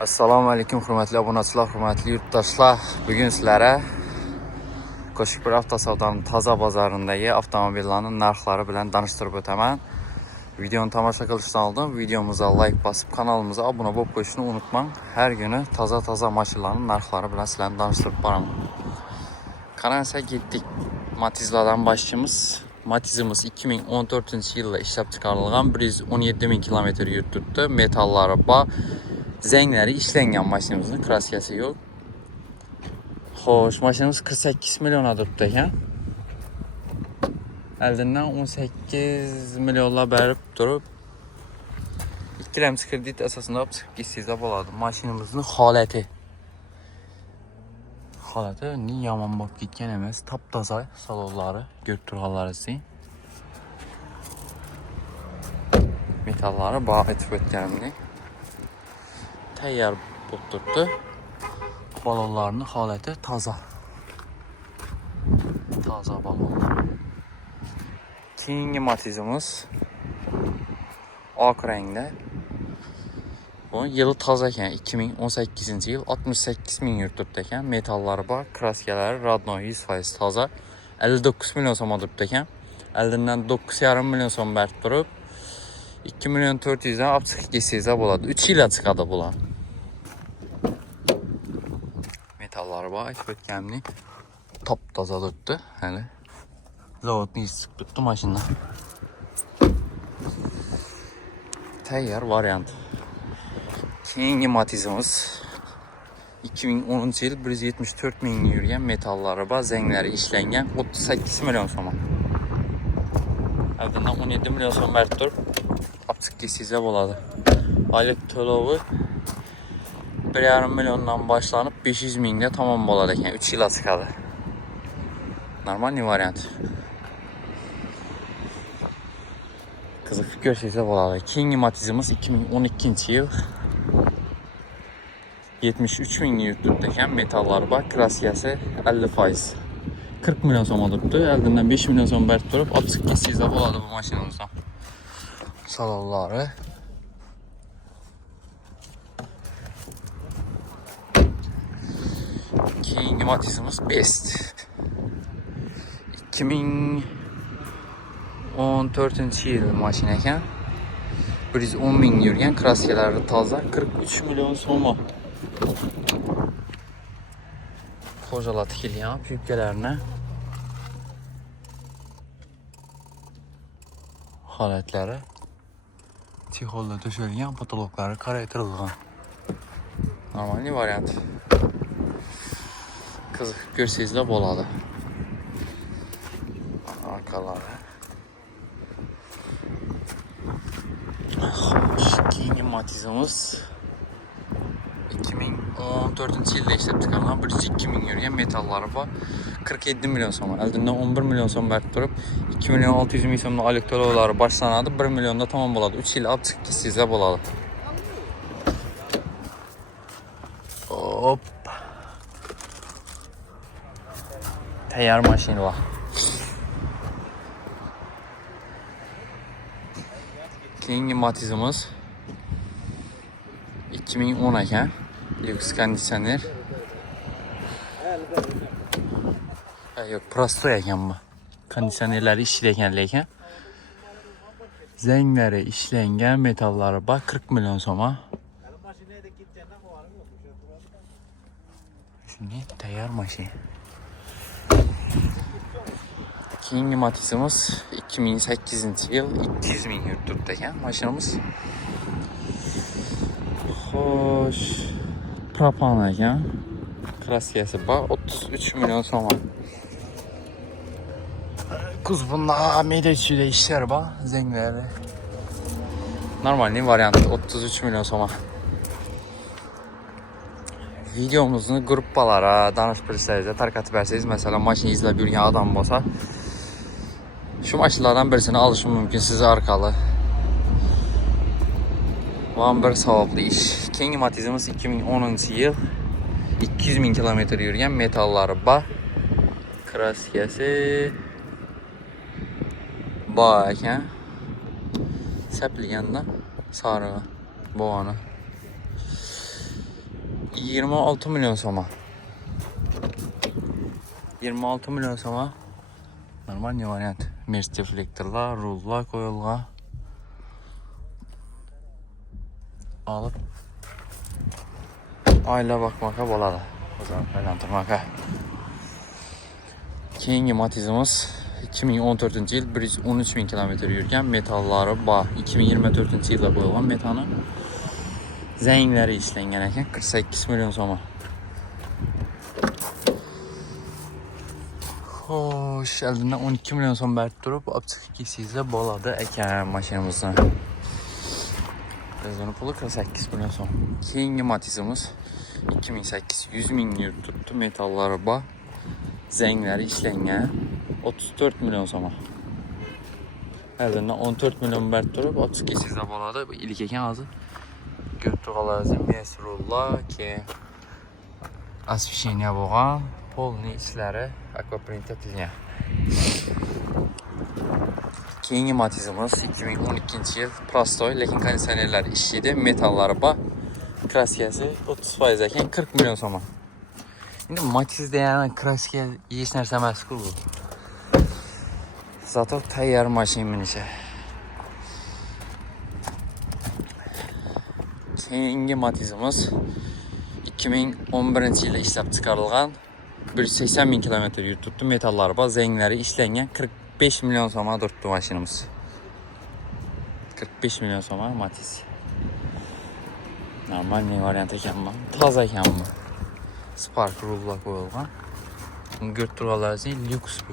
Assalamu alaykum hurmatli obunachilar, hurmatli yurtdoshlar. Bugun sizlarga Qo'shiqbir avtosavdoning toza bozorindagi avtomobillarning narxlari bilan tanishtirib o'taman. Videoni tomosha qilishdan oldin videomuza like bosib, kanalimizga obuna bo'lib qo'yishni unutmang. Har kuni toza mashinalarning narxlari bilan sizlarni tanishtirib boraman. Qarangsa ketdik. Matizlardan başlayamiz. Matizimiz 2014-yilda ishlab chiqarilgan 117.000 kilometr yurtibdi. Metallari bor. Zengleri işlengen maşinimizin kraskası yok. Xoş, maşinimiz 48 milyona durubdu ekan. Eldindən 18 milyonla bərib durub. İkkiləmsi kredit əsasında çıxıb gitsizə boladı. Maşinimizin haləti ni yaman bak gitken emas, taptaza salonları görüb turğanları sizin. Metalları bağ etib ötkənimli. Təyyar bulturdu. Balonlarının haləti taza. Taza balonlar. Keyingi matizimiz ak rəngdə. Bunun yılı taza ekan, 2018-ci yıl 68 min yurtubdu ekan. Metalları var, kraskaları Radno 100% taza. 59 milyon soma durubdu ekan. Əldindən 9,5 milyon som bərk durub. 2 milyon 400'den apsıq geçsizə boladı. 3 ilə çıxadı bulan. Metalları var, ötkəmli. Top taza durubdu. Hələ. Zavodun iz çıxıb tutdu maşından. Təyyar variant. Keyingi matizimiz 2010-cu yıl 174 min yürüyen metalları var. Zəngləri işlənən 38 milyon soma. Əldindən 17 milyon som bərk durub. Apsıq geçsizə boladı. Aylık tölovu 1,5 milyondan başlanıp 500 minde tamam boladı. Yani 3 yıla çıkadı. Normal bir variant. Kızık görseyse boladı. Keyingi matizimiz 2012 yıl 73 min yurtdurdu. Metalları var. Kraskası 50%. 40 milyon soma durubdu. Əldindən 5 milyon som bərk durub. Apsıq geçsizə boladı bu maşinimizdən. Salonları. Keyingi matizimiz Best. 2014-cü yıl maşina ekan. 110 min yürüyen kraskeleri taza. 43 milyon soma. Kocala tikilyan püyüklərinə. Halətləri. Tixolda döşəlgən, patologları qaraytırılğan. Normal variant. Kızıq görsizlə boladı. Arkaları. Keyingi matizimiz 2014-cü ildə işləb çıxarılan 102 min yürüyen metalları var. 47 milyon som var. Əldindən 11 milyon som bərk durub. 2 milyon 600 min somlu alektolovları başlanadı. 1 milyonda tamam boladı. 3 il açıq sizə boladı. Hop. Təyyar maşini var. Keyingi matizimiz 2010 ekan. Lüks kondisioner. Yok, prosto ekan bu. Kondisionerləri işləyənlər ekan. Zəngləri işlənən metalları var. 40 milyon soma. Şimdi təyyar maşin. Keyingi matizimiz 2008-ci yıl 200 min yurtdurubdu ekan maşinimiz. Xoş. Propan ekan. Kraskası var. 33 milyon soma. Kuzbunda medesüyle işler var. Zengleri. Normal variant 33 milyon soma. Videomuzu gruppalara danışırsınız, tarqatıb versiniz. Mesela maşin izlə bir adam olsa, şu maşinlardan birisini alışım mümkün sizə arkalı. Van bir savablı iş. Keyingi matizimiz 2010-cu yıl 200 min kilometr yürüyen metalları var. Kraskası var ekan. Səpliyəndə sarığı boğanı. 26 milyon soma. 26 milyon soma. Normal ne variant. Merz deflektorlar, rullar koyulgan. Alıp ayla bakmaka bo'ladi. O zaman aylantirmaka. Keyingi Matizimiz 2014 yıl 113 bin kilometre yürüyen metallari bor. 2024 yılda qo'yilgan metani. Zengleri ishlangan ekan 48 milyon soma. Xo'sh, eldinden 12 milyon so'm berib turib, olib chiqib kelsangizlar bo'ladi ekan mashinamizni. Rezonu pulu 48 milyon so'm. Keyingi Matizimiz 2008 100 ming yurt tuttu, metallari bor. Zengleri ishlangan 34 milyon soma. Eldinden 14 milyon berib turib, olib chiqib kelsangizlar bo'ladi. Bu ilk ekan hozir. Götürüyorlar mesrullar ki asfişiniya bo'lgan, polni ishlari aquaprint etilgan. Keyingi Matizimiz 2012 yıl prostoy, lekin konditsionerlar ishlaydi, metallari bor. Kraskasi 30% ekan 40 milyon soma. Endi Matiz degani kraska hech narsa emas-ku bu. Zato tayyor mashina minishi. Keyingi Matizimiz 2011 yılda ishlab chiqarilgan 180 bin kilometre yurt tuttu, metallari bor, zengleri ishlangan 45 milyon soma turibdi mashinamiz. 45 milyon soma Matiz. Normal ne variant ekanmi? Toza ekanmi? Spark rullar qo'yilgan. Ko'rib turganlaringiz lyuks bu.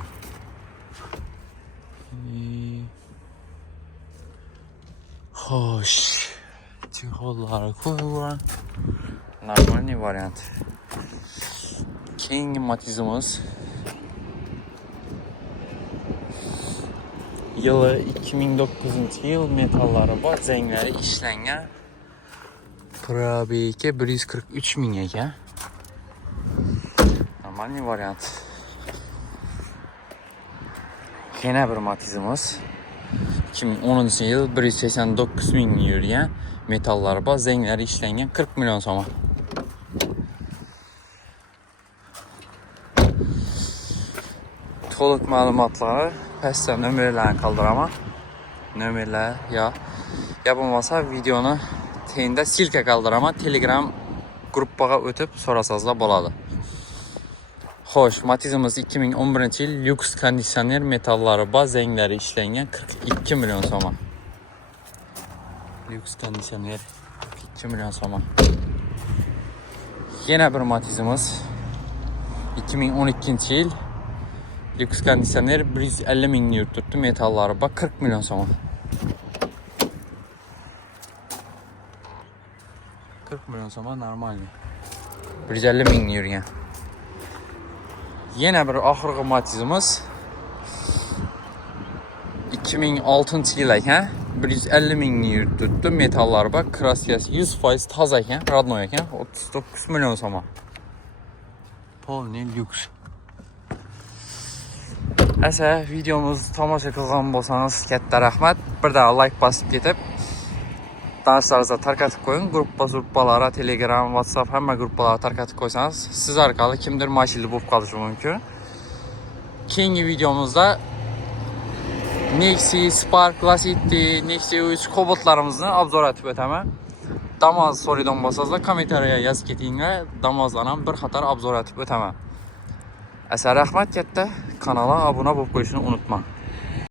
Xo'sh. Çikolları koyulan normal ne variant. Keyingi Matizimiz yılı 2009 yıl, metallari bor, zengleri ishlangan. Probeki 143 ming ekan. Normal ne variant. Yana bir Matizimiz 2010 yıl 189 ming yurgan. Metallari bor, zengleri ishlangan 40 milyon soma. To'liq ma'lumotlari pastda nomerlarni qoldiraman. Nomerlar ya bo'lmasa videoni teyinda silka qoldiraman. Telegram gruppaga o'tib so'rasangizlar bo'ladi. Xo'sh, Matizimiz 2011 yil lyuks konditsioner, metallari bor, zengleri ishlangan 42 milyon soma. Lyuks kondisyoner 2 milyon soma. Yine bir Matizimiz 2012 yıl lyuks kondisyoner 150 ming yurt tuttu, metallari bor, 40 milyon soma. 40 milyon soma normal mi? 150 ming yurgan. Yine bir oxirgi Matizimiz 2006 yıl ekan 150 ming yurt tuttu, metallari bor, kraskasi 100% toza ekan, radnoy ekan, 39 milyon soma. Polni lyuks. Asa videomizni tomosha qilgan bo'lsangiz katta rahmat. Bir daha like bosib ketib, tanishlaringizga tarqatib qo'ying. Gruppalara, Telegram, WhatsApp hamma gruppalarga tarqatib qo'ysangiz, siz orqali kimdir mashina bo'lib qolishi mumkin. Keyingi videomizda Nexi, Spark, Lacetti, Nexi 3 Cobotlarimizni obzor etib o'taman. Damoz so'raydigan bo'lsangizlar kommentariyaga yozib ketinglar. Damozlarni bir qator obzor etib o'taman. Asa rahmat katta. Kanala abone bo'lib qo'yishni unutma.